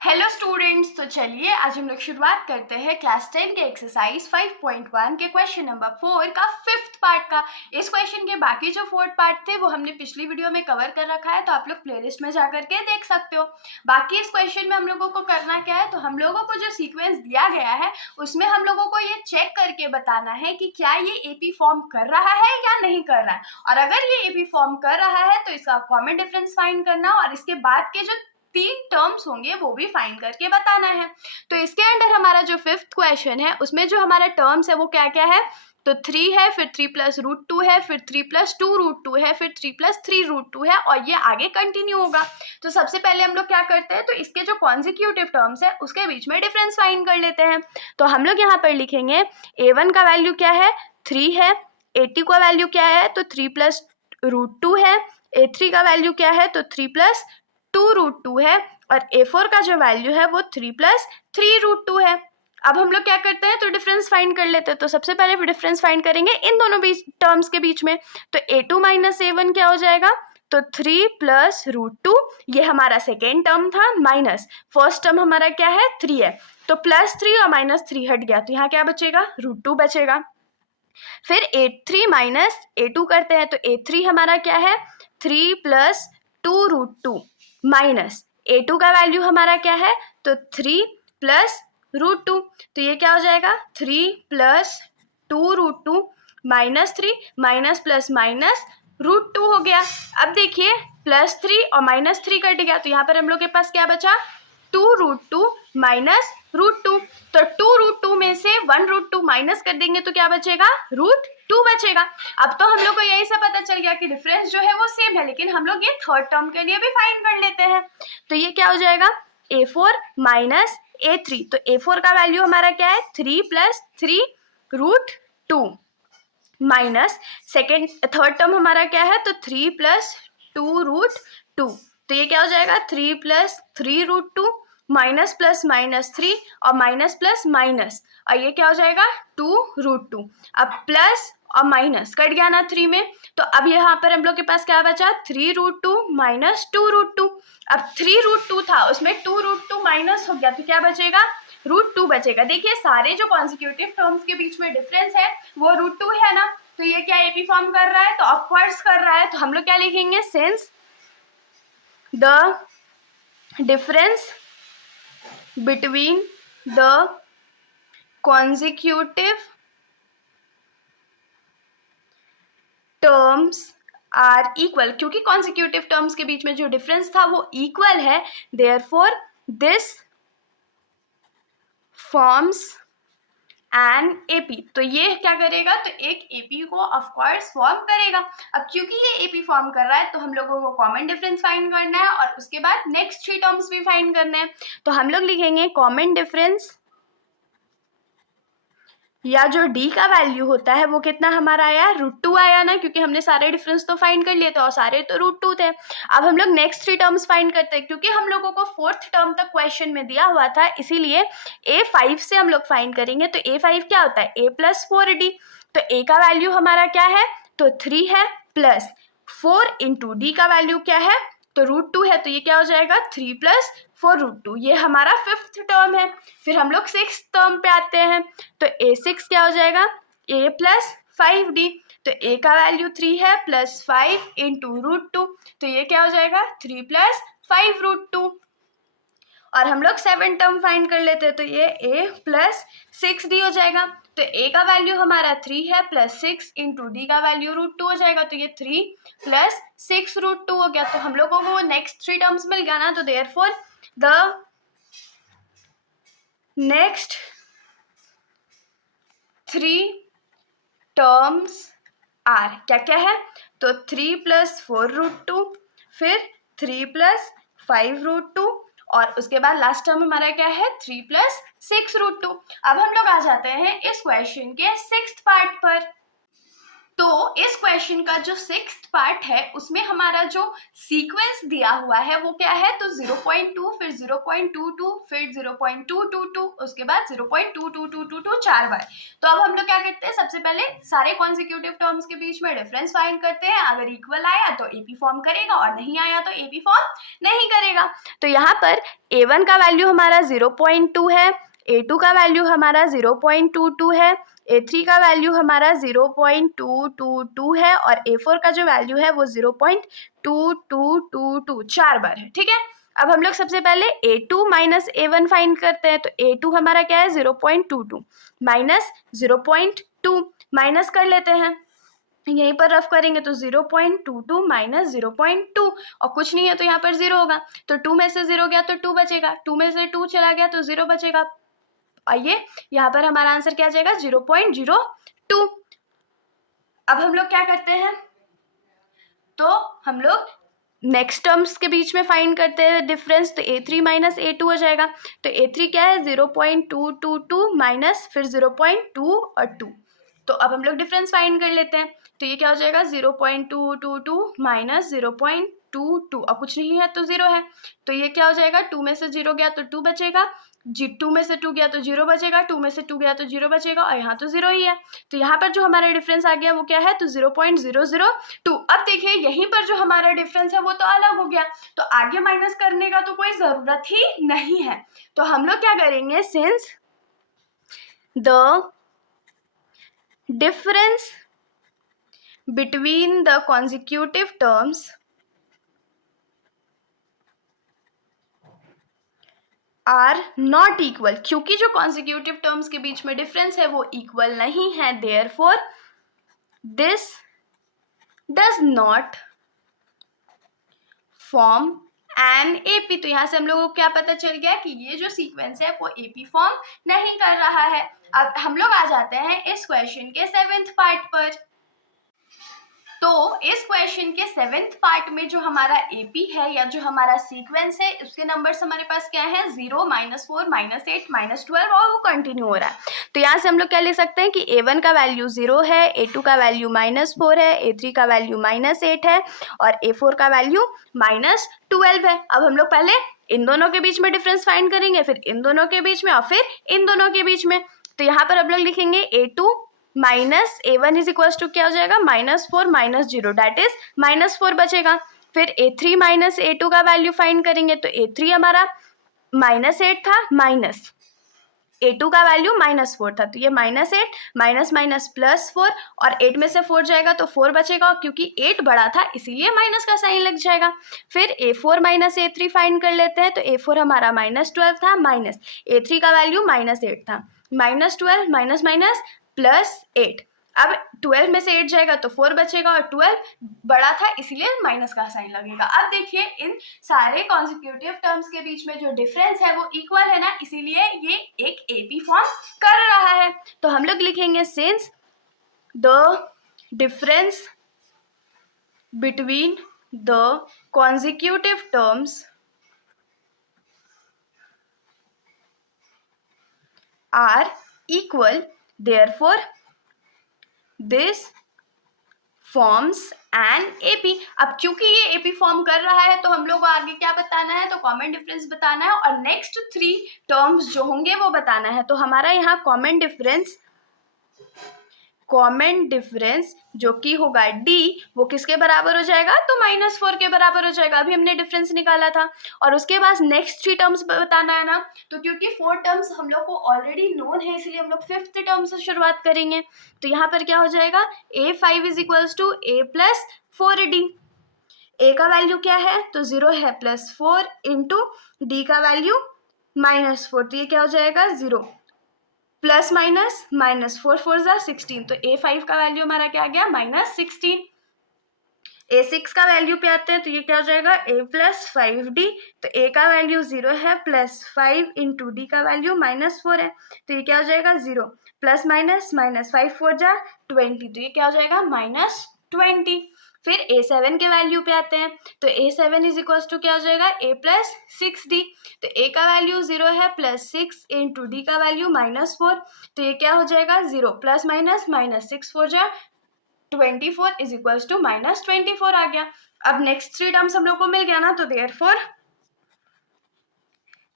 Hello students, तो चलिए आज हम लोग शुरुआत करते हैं क्लास 10 के एक्सरसाइज 5.1 के क्वेश्चन नंबर 4 का फिफ्थ पार्ट का। इस क्वेश्चन के बाकी जो फोर्थ पार्ट थे वो हमने पिछली वीडियो में कवर कर रखा है, तो आप लोग प्लेलिस्ट में जाकर के देख सकते हो। बाकी इस क्वेश्चन में हम लोगों को करना क्या है, तो हम लोगों को जो सीक्वेंस दिया गया है उसमें हम लोगों को ये चेक करके बताना है कि क्या ये एपी फॉर्म कर रहा है या नहीं कर रहा है, और अगर ये एपी फॉर्म कर रहा है तो इसका कॉमन डिफरेंस फाइंड करना और इसके बाद के जो 3 टर्म्स होंगे वो भी फाइंड करके बताना है। तो इसके अंडर हमारा जो फिफ्थ क्वेश्चन है उसमें जो हमारा टर्म्स है वो क्या क्या है, तो 3 है, फिर 3 प्लस रूट 2 है, फिर 3 प्लस 2 रूट 2 है, फिर 3 प्लस 3 रूट 2 है, और ये आगे कंटिन्यू होगा। तो सबसे पहले हम लोग क्या करते हैं, तो इसके जो कॉन्जिक्यूटिव टर्म्स है उसके बीच में डिफरेंस फाइंड कर लेते हैं। तो हम लोग यहाँ पर लिखेंगे a1 का वैल्यू क्या है, 3 है, a2 का वैल्यू क्या है, तो 3 प्लस रूट 2 है, a3 का वैल्यू क्या है, तो 3 प्लस 2 रूट 2 है, और a4 का जो वैल्यू है वो 3 प्लस 3 रूट 2 है। अब हम लोग क्या करते हैं, तो डिफरेंस फाइंड कर लेते हैं। तो सबसे पहले डिफरेंस फाइंड करेंगे इन दोनों बीच टर्म्स के बीच में। तो a2 माइनस a1 क्या हो जाएगा, तो 3 प्लस रूट 2, ये हमारा सेकेंड टर्म था, माइनस फर्स्ट टर्म हमारा क्या है, 3 है, तो प्लस 3 और माइनस 3 हट गया, तो यहाँ क्या बचेगा, रूट 2 बचेगा। फिर a3 माइनस a2 करते हैं, तो a3 हमारा क्या है, 3 प्लस 2 रूट 2 माइनस a2 का वैल्यू हमारा क्या है, तो 3 प्लस रूट 2, तो ये क्या हो जाएगा, 3 plus 2 root 2 minus 3, minus plus minus root 2 हो गया। अब देखिए प्लस 3 और माइनस 3 कट गया, तो यहाँ पर हम लोग के पास क्या बचा, 2 रूट 2 माइनस रूट 2, तो 2 रूट 2 में से 1 रूट 2 माइनस कर देंगे तो क्या बचेगा, रूट 2 बचेगा। अब तो हम लोग को यही से पता चल गया कि डिफरेंस जो है वो सेम है, लेकिन हम लोग ये थर्ड टर्म के लिए भी फाइंड कर लेते हैं। तो ये क्या हो जाएगा, a4 माइनस a3, तो a4 का वैल्यू हमारा क्या है, 3 plus 3 root 2 minus second third term हमारा क्या है, तो 3 प्लस 2 रूट 2, तो ये क्या हो जाएगा, 3 plus 3 root 2 minus plus minus 3 और माइनस प्लस माइनस, और ये क्या हो जाएगा, 2 रूट 2। अब प्लस और माइनस कट गया ना 3 में, तो अब यहाँ पर हम लोग के पास क्या बचा, 3 रूट 2 माइनस 2 रूट 2। अब 3 रूट 2 था उसमें 2 रूट 2 माइनस हो गया, तो क्या बचेगा, रूट 2 बचेगा। देखिए सारे जो कॉन्जिक्यूटिव टर्म्स के बीच में डिफरेंस है वो रूट 2 है ना, तो ये क्या एपी फॉर्म कर रहा है, तो ऑफकोर्स कर रहा है, तो हम लोग क्या लिखेंगे, since the difference between the consecutive terms are equal, क्योंकि कॉन्जिक्यूटिव टर्म्स के बीच में जो डिफरेंस था वो इक्वल है, therefore this forms an AP, तो ये क्या करेगा, तो एक एपी को ऑफ कोर्स फॉर्म करेगा। अब क्योंकि ये एपी फॉर्म कर रहा है तो हम लोगों को कॉमन डिफरेंस फाइंड करना है और उसके बाद नेक्स्ट 3 टर्म्स भी फाइंड करने हैं। तो हम लोग लिखेंगे कॉमन डिफरेंस, या जो d का वैल्यू होता है वो कितना हमारा आया, रूट 2 आया ना, क्योंकि हमने सारे डिफरेंस तो फाइंड कर लिए थे और सारे तो रूट 2 थे। अब हम लोग नेक्स्ट 3 टर्म्स फाइंड करते हैं, क्योंकि हम लोगों को फोर्थ टर्म तक क्वेश्चन में दिया हुआ था, इसीलिए a5 से हम लोग फाइंड करेंगे। तो a5 क्या होता है, a प्लस 4d, तो a का वैल्यू हमारा क्या है, तो 3 है, प्लस 4 इंटू डी का वैल्यू क्या है, तो रूट 2 है, तो ये क्या हो जाएगा, 3 प्लस 4 रूट 2, ये हमारा फिफ्थ टर्म है। फिर हम लोग सिक्स टर्म पे आते हैं, तो a6 क्या हो जाएगा, a प्लस 5d, तो a का वैल्यू 3 है, प्लस 5 इंटू रूट 2, तो ये क्या हो जाएगा, 3 प्लस 5 रूट 2, और हम लोग 7 टर्म फाइंड कर लेते हैं, तो ये a प्लस 6d हो जाएगा। तो a का वैल्यू हमारा 3 है, प्लस 6 इंटू डी का वैल्यू रूट 2 हो जाएगा, तो ये 3 प्लस 6 रूट 2 हो गया। तो हम लोगों को नेक्स्ट 3 टर्म्स मिल गया ना, तो therefore the next 3 terms are क्या क्या है, तो 3 प्लस 4 रूट 2, फिर 3 प्लस 5 रूट 2, और उसके बाद लास्ट टर्म हमारा क्या है, 3 प्लस 6 रूट 2। अब हम लोग आ जाते हैं इस क्वेश्चन के सिक्स्थ पार्ट पर। तो इस क्वेश्चन का जो 6th पार्ट है उसमें हमारा जो सीक्वेंस दिया हुआ है वो क्या है, तो 0.2 फिर 0.22 फिर 0.222 उसके बाद 0.22222 4 बार। तो अब हम लोग क्या करते हैं, सबसे पहले सारे कॉन्सिक्यूटिव टर्म्स के बीच में डिफरेंस फाइंड करते हैं। अगर इक्वल आया तो एपी फॉर्म करेगा और नहीं आया तो एपी फॉर्म नहीं करेगा। तो यहाँ पर a1 का वैल्यू हमारा 0.2 है, a2 का वैल्यू हमारा 0.22 है, A3 का वैल्यू हमारा 0.222 है और A4 का जो वैल्यू है वो 0.2222 4 बार है। ठीक है, अब हम लोग सबसे पहले A2 माइनस A1 फाइंड करते हैं। तो A2 हमारा क्या है, 0.22 माइनस 0.2 माइनस कर लेते हैं, यहीं पर रफ करेंगे तो 0.22 माइनस 0.2 और कुछ नहीं है तो यहाँ पर 0 होगा। तो 2 में से 0 गया तो 2 बचेगा, 2 में से 2 चला गया तो 0 बचेगा। आइए यहाँ पर हमारा आंसर क्या आ जाएगा, 0.02। अब हम लोग क्या करते हैं, तो हम लोग नेक्स्ट टर्म्स के बीच में फाइंड करते हैं डिफरेंस। तो A3 माइनस A2 हो जाएगा। तो A3 क्या है, 0.222 माइनस फिर 0.2 और 2। तो अब हम लोग डिफरेंस फाइंड कर लेते हैं। तो ये क्या हो जाएगा, 0.222 माइनस 0.22 और कुछ नहीं है तो 0 है। तो ये क्या हो जाएगा, 2 में से 0 गया तो 2 बचेगा, 2 में से 2 गया तो 0 बचेगा, 2 में से 2 गया तो 0 बचेगा और यहाँ तो 0 ही है। तो यहाँ पर जो हमारा डिफरेंस आ गया वो क्या है, तो 0.002। अब देखिए यहीं पर जो हमारा डिफरेंस है वो तो अलग हो गया, तो आगे माइनस करने का तो कोई ज़रूरत ही नहीं है। तो हम लोग क्या करेंगे, since the difference between the consecutive terms are not equal, क्योंकि जो कॉन्जिक्यूटिव टर्म्स के बीच में डिफरेंस है वो इक्वल नहीं है, therefore this does not form an AP. तो यहाँ से हम लोगों को क्या पता चल गया कि ये जो सीक्वेंस है वो एपी फॉर्म नहीं कर रहा है। अब हम लोग आ जाते हैं इस क्वेश्चन के 7th पार्ट पर। तो इस क्वेश्चन के 7th पार्ट में जो हमारा एपी है या जो हमारा सीक्वेंस है उसके नंबर्स हमारे पास क्या है, 0 -4 -8 -12 और वो कंटिन्यू हो रहा है। तो यहाँ से हम लोग क्या ले सकते हैं कि A1 का वैल्यू 0 है, A2 का वैल्यू -4 है, A3 का वैल्यू -8 है और A4 का वैल्यू -12 है। अब हम लोग पहले इन दोनों के बीच में डिफरेंस फाइंड करेंगे, फिर इन दोनों के बीच में और फिर इन दोनों के बीच में। तो यहाँ पर हम लोग लिखेंगे A2 minus A1 is equals to क्या हो जाएगा, -4 -0 डैट इज -4 बचेगा। फिर A3 माइनस A2 का वैल्यू फाइंड करेंगे। तो A3 हमारा -8 था, माइनस A2 का वैल्यू -4 था, तो ये -8 माइनस माइनस +4 और 8 में से 4 जाएगा तो 4 बचेगा, क्योंकि 8 बड़ा था इसीलिए माइनस का साइन लग जाएगा। फिर A4 माइनस A3 फाइंड कर लेते हैं। तो A4 हमारा -12 था, माइनस A3 का वैल्यू -8 था, -12 माइनस माइनस +8। अब 12 में से 8 जाएगा तो 4 बचेगा और 12 बड़ा था इसीलिए माइनस का साइन लगेगा। अब देखिए इन सारे कॉन्सिक्यूटिव टर्म्स के बीच में जो डिफरेंस है वो इक्वल है ना, इसीलिए ये एक एपी फॉर्म कर रहा है। तो हम लोग लिखेंगे since the difference between the consecutive terms are equal, therefore this forms an AP. अब क्योंकि ये एपी फॉर्म कर रहा है तो हम लोग को आगे क्या बताना है, तो कॉमन डिफरेंस बताना है और नेक्स्ट 3 टर्म्स जो होंगे वो बताना है। तो हमारा यहाँ कॉमन डिफरेंस जो कि होगा d, वो किसके बराबर हो जाएगा, तो -4 के बराबर हो जाएगा। अभी हमने डिफरेंस निकाला था और उसके बाद नेक्स्ट 3 टर्म्स बताना है ना। तो क्योंकि 4 टर्म्स हम लोग को ऑलरेडी नोन है इसलिए हम लोग 5th टर्म से शुरुआत करेंगे। तो यहाँ पर क्या हो जाएगा, A5 is equals to A + 4D। A का वैल्यू क्या है, तो 0 है, +4 इंटू D का वैल्यू -4, तो ये क्या हो जाएगा 0 प्लस माइनस -4 4 ज़ा 16। तो A5 का वैल्यू हमारा क्या आ गया, -16। A6 का वैल्यू पे आते हैं तो ये क्या हो जाएगा, A + 5D। तो A का वैल्यू 0 है, +5 इंटू D का वैल्यू -4 है, तो ये क्या हो जाएगा 0 प्लस माइनस -5 4 ज़ा 20, तो ये क्या हो जाएगा -20। फिर A7 के वैल्यू पे आते हैं। तो A7 इज इक्वल्स टू क्या हो जाएगा, A + 6D। तो A का वैल्यू 0 है, +6 इंटू D का वैल्यू -4, तो ये क्या हो जाएगा 0 प्लस माइनस -6 4 ज़ा 24 इज इक्वल्स टू -24 आ गया। अब नेक्स्ट 3 टर्म्स हम लोग को मिल गया ना, तो therefore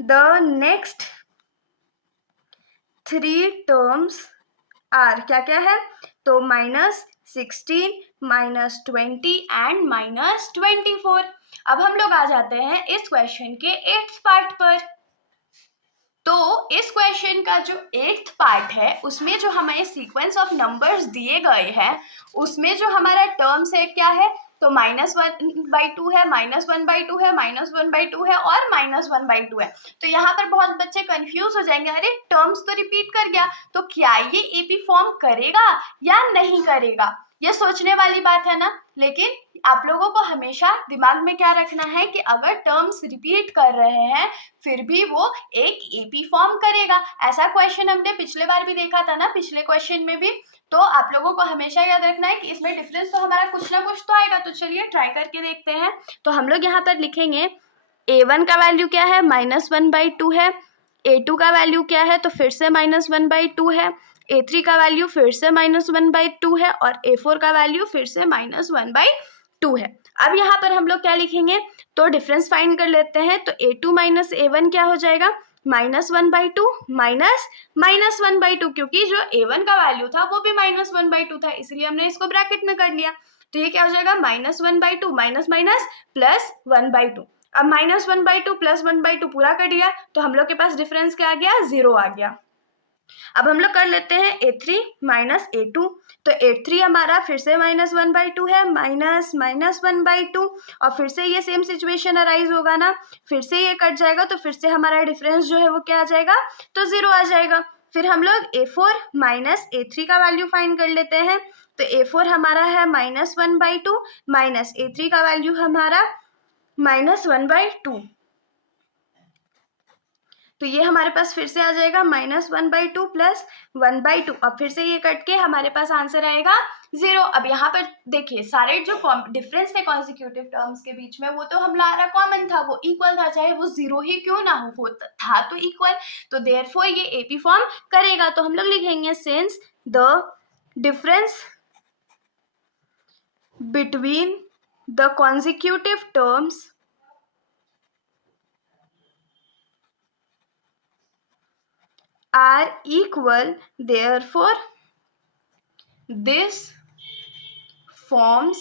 the next 3 terms are क्या क्या है, तो -16, -20 एंड -24। अब हम लोग आ जाते हैं इस क्वेश्चन के 8th पार्ट पर। तो इस क्वेश्चन का जो 8th पार्ट है उसमें जो हमें सीक्वेंस ऑफ नंबर्स दिए गए हैं उसमें जो हमारा टर्म्स है क्या है, तो -1/2 है, -1/2 है, -1/2 है और -1/2 है। तो यहाँ पर बहुत बच्चे कंफ्यूज हो जाएंगे, अरे टर्म्स तो रिपीट कर गया, तो क्या ये एपी फॉर्म करेगा या नहीं करेगा, ये सोचने वाली बात है ना। लेकिन आप लोगों को हमेशा दिमाग में क्या रखना है कि अगर टर्म्स रिपीट कर रहे हैं फिर भी वो एक एपी फॉर्म करेगा। ऐसा क्वेश्चन हमने पिछले बार भी देखा था ना, पिछले क्वेश्चन में भी। तो आप लोगों को हमेशा याद रखना है कि इसमें डिफरेंस तो हमारा कुछ ना कुछ तो आएगा। तो चलिए ट्राई करके देखते हैं। तो हम लोग यहाँ पर लिखेंगे a1 का वैल्यू क्या है, -1/2 है, a2 का वैल्यू क्या है, तो फिर से -1/2 है, a3 का वैल्यू फिर से -1/2 है और a4 का वैल्यू फिर से -1/2 है। अब यहाँ पर हम लोग क्या लिखेंगे, तो डिफरेंस फाइंड कर लेते हैं। तो a2 माइनस a1 क्या हो जाएगा, -1/2 -1/2, क्योंकि जो a1 का वैल्यू था वो भी -1/2 था, इसलिए हमने इसको ब्रैकेट में कर लिया। तो ये क्या हो जाएगा, -1/2 माइनस माइनस प्लस 1/2। अब -1/2 प्लस 1/2 पूरा कर दिया तो हम लोग के पास डिफरेंस क्या आ गया, 0 आ गया। अब हम लोग कर लेते हैं a3 माइनस a2। तो a3 हमारा फिर से -1/2 है, -1/2 और फिर से ये सेम सिचुएशन अराइज होगा ना, फिर से ये कट जाएगा तो फिर से हमारा डिफरेंस जो है वो क्या आ जाएगा, तो 0 आ जाएगा। फिर हम लोग a4 माइनस a3 का वैल्यू फाइंड कर लेते हैं। तो a4 हमारा है -1/2 माइनस a3 का वैल्यू हमारा -1/2। तो ये हमारे पास फिर से आ जाएगा -1/2 प्लस 1/2 और फिर से ये कट के हमारे पास आंसर आएगा 0। अब यहाँ पर देखिए सारे जो डिफरेंस थे कॉन्सिक्यूटिव टर्म्स के बीच में वो तो हमारा कॉमन था, वो इक्वल था, चाहे वो 0 ही क्यों ना हो, था तो इक्वल। तो देयरफॉर ये एपी फॉर्म करेगा। तो हम लोग लिखेंगे since the difference between the consecutive terms are equal, therefore this forms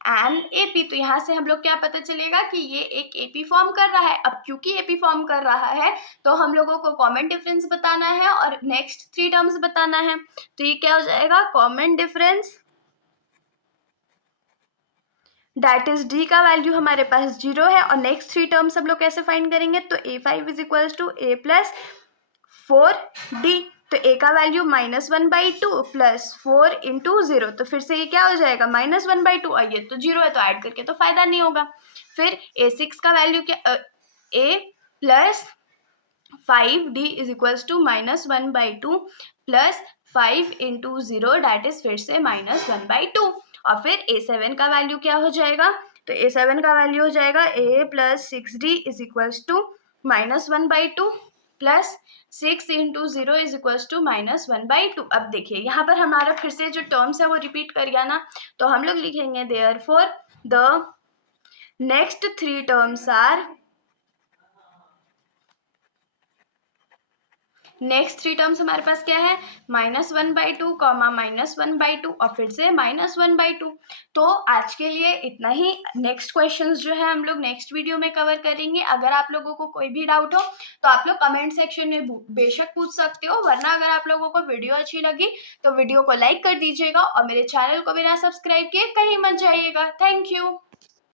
an AP। तो यहाँ से हम लोग क्या पता चलेगा कि ये एक AP फॉर्म कर रहा है। अब क्योंकि AP फॉर्म कर रहा है तो हम लोगों को कॉमन डिफरेंस बताना है और नेक्स्ट 3 टर्म्स बताना है। तो ये क्या हो जाएगा, common difference that is D का वैल्यू हमारे पास 0 है और नेक्स्ट 3 टर्म्स हम लोग कैसे फाइंड करेंगे, तो a5 is equals to a plus 4d। तो a का वैल्यू -1/2 प्लस 4 इंटू 0, तो फिर से ये क्या हो जाएगा, -1/2 और ये तो 0 है तो ऐड करके तो फायदा नहीं होगा। फिर a6 का वैल्यू क्या, a plus 5d is equals to -1/2 plus 5 into 0 that is फिर से -1/2। और फिर a7 का वैल्यू क्या हो जाएगा, तो a7 का वैल्यू हो जाएगा a plus 6d is equals to -1/2 plus 6 into 0 is equals to -1/2। अब देखिए यहाँ पर हमारा फिर से जो टर्म्स है वो रिपीट कर गया ना, तो हम लोग लिखेंगे therefore the next 3 terms are, next 3 terms हमारे पास क्या है, -1/2 -1/2 और फिर से -1/2। तो आज के लिए इतना ही। नेक्स्ट क्वेश्चंस जो है हम लोग नेक्स्ट वीडियो में कवर करेंगे। अगर आप लोगों को कोई भी डाउट हो तो आप लोग कमेंट सेक्शन में बेशक पूछ सकते हो, वरना अगर आप लोगों को वीडियो अच्छी लगी तो वीडियो को लाइक कर दीजिएगा और मेरे चैनल को बिना सब्सक्राइब किए कहीं मत जाइएगा। Thank you.